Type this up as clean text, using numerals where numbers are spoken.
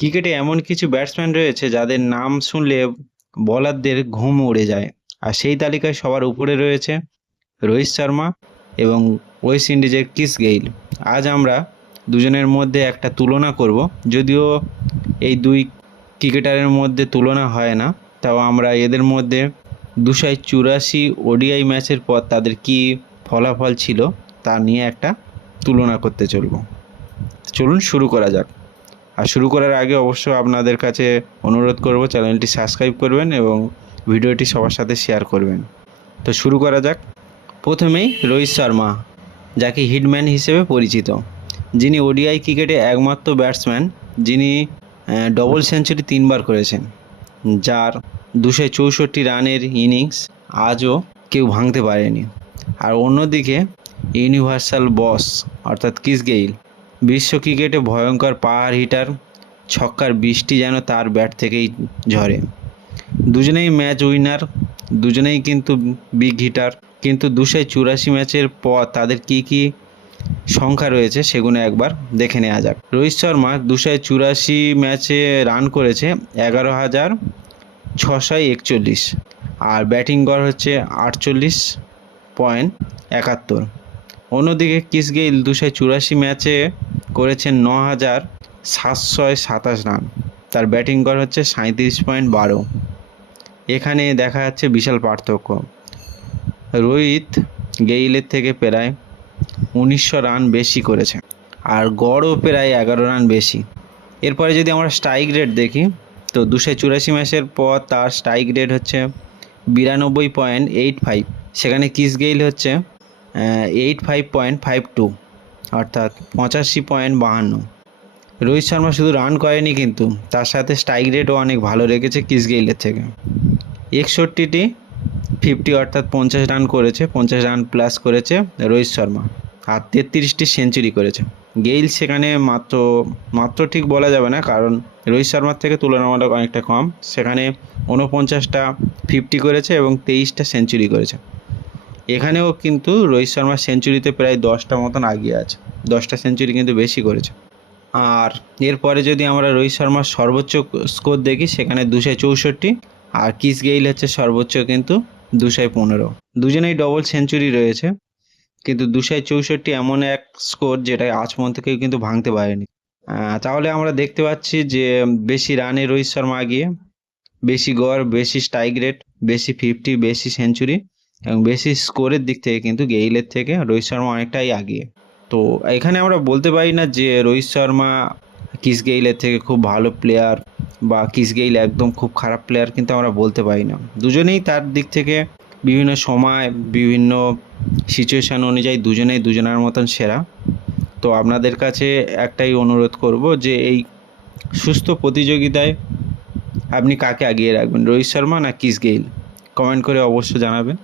ক্রিকেটে এমন কিছু ব্যাটসম্যান রয়েছে যাদের নাম শুনলে বলারদের ঘুম উড়ে যায়, আর সেই তালিকায় সবার উপরে রয়েছে রোহিত শর্মা এবং ওয়েস্ট ইন্ডিজের ক্রিস গেইল। আজ আমরা দুজনের মধ্যে একটা তুলনা করব, যদিও এই দুই ক্রিকেটারের মধ্যে তুলনা হয় না, তাও আমরা এদের মধ্যে 284 ওডিআই ম্যাচের পর তাদের কি ফলাফল ছিল তা নিয়ে একটা তুলনা করতে চলুন শুরু করা যাক। আর শুরু করার আগে অবশ্য আপনাদের কাছে অনুরোধ করব চ্যানেলটি সাবস্ক্রাইব করবেন এবং ভিডিওটি সবার সাথে শেয়ার করবেন। তো শুরু করা যাক। প্রথমেই রোহিত শর্মা, যাকে হিটম্যান হিসেবে পরিচিত, যিনি ওডিআই ক্রিকেটে একমাত্র ব্যাটসম্যান যিনি ডবল সেঞ্চুরি 3বার করেছেন, যার 264 রানের ইনিংস আজও কেউ ভাঙতে পারেনি। আর অন্যদিকে ইউনিভার্সাল বস অর্থাৎ ক্রিস গেইল, বিশ্ব ক্রিকেটে ভয়ঙ্কর পাওয়ার হিটার, ছক্কার বৃষ্টি যেন তার ব্যাট থেকেই ঝরে। দুজনেই ম্যাচ উইনার, দুজনেই কিন্তু বিগ হিটার, কিন্তু 284 ম্যাচের পর তাদের কি কি সংখ্যা রয়েছে সেগুলো একবার দেখে নেওয়া যাক। রোহিত শর্মা 284 ম্যাচে রান করেছে 11,641, আর ব্যাটিং গড় হচ্ছে 48.71। অন্যদিকে ক্রিস গেইল 284 ম্যাচে করেছেন 9,727 রান, তার ব্যাটিং গড় হচ্ছে 37.12। এখানে দেখা যাচ্ছে বিশাল পার্থক্য। রোহিত গেইলের থেকে প্রায় 1900 রান বেশি করেছে, আর গড়ও প্রায় 11 রান বেশি। এরপরে যদি আমরা স্ট্রাইক রেট দেখি, তো 284 ম্যাচের পর তার স্ট্রাইক রেট হচ্ছে 92.85, সেখানে ক্রিস গেইল হচ্ছে 85.52, অর্থাৎ 85.52। রোহিত শর্মা শুধু রান করেনি, কিন্তু তার সাথে স্ট্রাইক রেটও অনেক ভালো রেখেছে ক্রিস গেইলের থেকে। 61টি 50 অর্থাৎ 50 রান করেছে, 50 রান প্লাস করেছে রোহিত শর্মা, আর 33টি সেঞ্চুরি করেছে। গেইল সেখানে মাত্র ঠিক বলা যাবে না, কারণ রোহিত শর্মার থেকে তুলনামূলক অনেকটা কম, সেখানে 49টা 50 করেছে এবং 23টা সেঞ্চুরি করেছে। এখানেও কিন্তু রোহিত শর্মা সেঞ্চুরিতে প্রায় 10টা মতন আগিয়ে আছে, 10টা সেঞ্চুরি কিন্তু বেশি করেছে। আর এরপরে যদি আমরা রোহিত শর্মার সর্বোচ্চ স্কোর দেখি, সেখানে 264, আর ক্রিস গেইল হচ্ছে সর্বোচ্চ কিন্তু 215। দুজনেই ডবল সেঞ্চুরি রয়েছে, কিন্তু 264 এমন এক স্কোর যেটা আজ পর্যন্ত কেউ কিন্তু ভাঙতে পারেনি। তাহলে আমরা দেখতে পাচ্ছি যে বেশি রানে রোহিত শর্মা আগিয়ে, বেশি গড়, বেশি স্ট্রাইক রেট, বেশি 50, বেশি সেঞ্চুরি এবং বেশি স্কোরের দিক থেকে কিন্তু গেইলের থেকে রোহিত শর্মা অনেকটাই আগিয়ে। তো এখানে আমরা বলতে পারি না যে রোহিত শর্মা ক্রিস গেইলের থেকে খুব ভালো প্লেয়ার বা ক্রিস গেইল একদম খুব খারাপ প্লেয়ার, কিন্তু আমরা বলতে পারি না। দুজনেই তার দিক থেকে বিভিন্ন সময় বিভিন্ন সিচুয়েশান অনুযায়ী দুজনেই দুজনের মতন সেরা। তো আপনাদের কাছে একটাই অনুরোধ করব যে এই সুস্থ প্রতিযোগিতায় আপনি কাকে আগিয়ে রাখবেন, রোহিত শর্মা না ক্রিস গেইল? কমেন্ট করে অবশ্য জানাবেন।